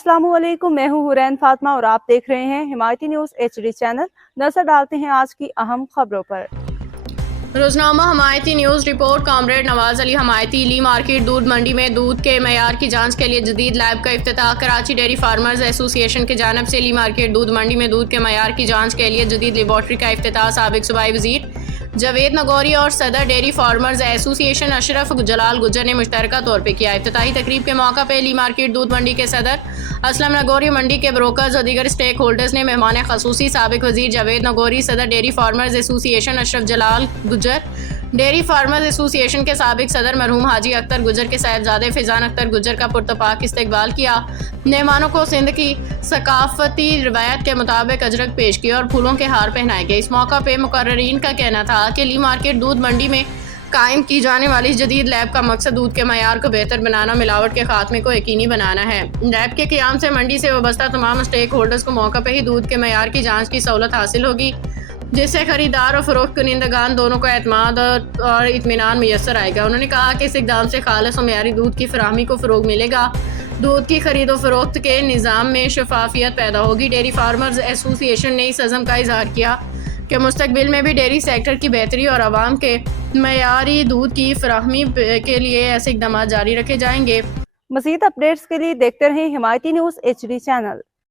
अस्सलाम वालेकुम, मैं हूँ हुरैन फातिमा और आप देख रहे हैं हिमायती न्यूज़ HD चैनल। नजर डालते हैं आज की अहम खबरों पर। Roznama Humayati news report. Comrade Nawaz Ali Humayati. Lea market दूध मंडी में दूध के मयार की जांच के लिए जदीद लैब का इफ्तिताह। कराची डेयरी फार्मर्स एसोसिएशन की जानिब से ली मार्केट दूध मंडी में दूध के मयार की जांच के लिए जदीद लेबॉर्ट्री का इफ्तिताह साबिक सूबाई वजीर जावेद नगौरी और सदर डेयरी फार्मर्स एसोसिएशन अशरफ जलाल गुज्जर ने मुश्तरका तौर पर किया। इफ्तिताही तकरीब के मौका पर ली मार्केट दूध मंडी के सदर असलम नगौरी, मंडी के ब्रोकर्स और दीगर स्टेक होल्डर्स ने मेहमान खसूसी साबिक वजीर जावेद नगौरी, सदर डेयरी फार्मर्स एसोसिएशन अशरफ जलाल गुज्जर, डेयरी फार्मर्स एसोसिएशन के साबिक सदर मरहूम हाजी अख्तर गुज्जर के साहिबजादे फैजान अख्तर गुज्जर का पुरतपाक इस्तकबाल किया। मेहमानों को सिंध की सकाफती रिवायत के मुताबिक अजरक पेश किया और फूलों के हार पहनाए गए। इस मौका पर मुकर्ररीन का कहना था कि ली मार्केट दूध मंडी में कायम की जाने वाली जदीद लैब का मकसद दूध के मयार को बेहतर बनाना, मिलावट के खात्मे को यकीनी बनाना है। लैब के क़याम से मंडी से वाबस्ता तमाम स्टेक होल्डर्स को मौका पर ही दूध के मयार की जाँच की सहूलत हासिल होगी, जिससे खरीदार और फरोख्त कुनिंदगान दोनों को एतमाद और इत्मीनान मैसर आएगा। उन्होंने कहा कि इस इक़दाम से खालिस और मयारी दूध की फराहमी को फ़रोग़ मिलेगा, दूध की खरीदो फरोख्त के निज़ाम में शफाफियत पैदा होगी। डेयरी फार्मर्स एसोसिएशन ने इस अज़म का इज़हार किया कि मुस्तक़बिल में भी डेयरी सेक्टर की बेहतरी और आवाम के मयारी दूध की फराहमी के लिए ऐसे इक़दाम जारी रखे जाएंगे। मज़ीद अपडेट्स के लिए देखते रहें हिमायती न्यूज़ HD चैनल।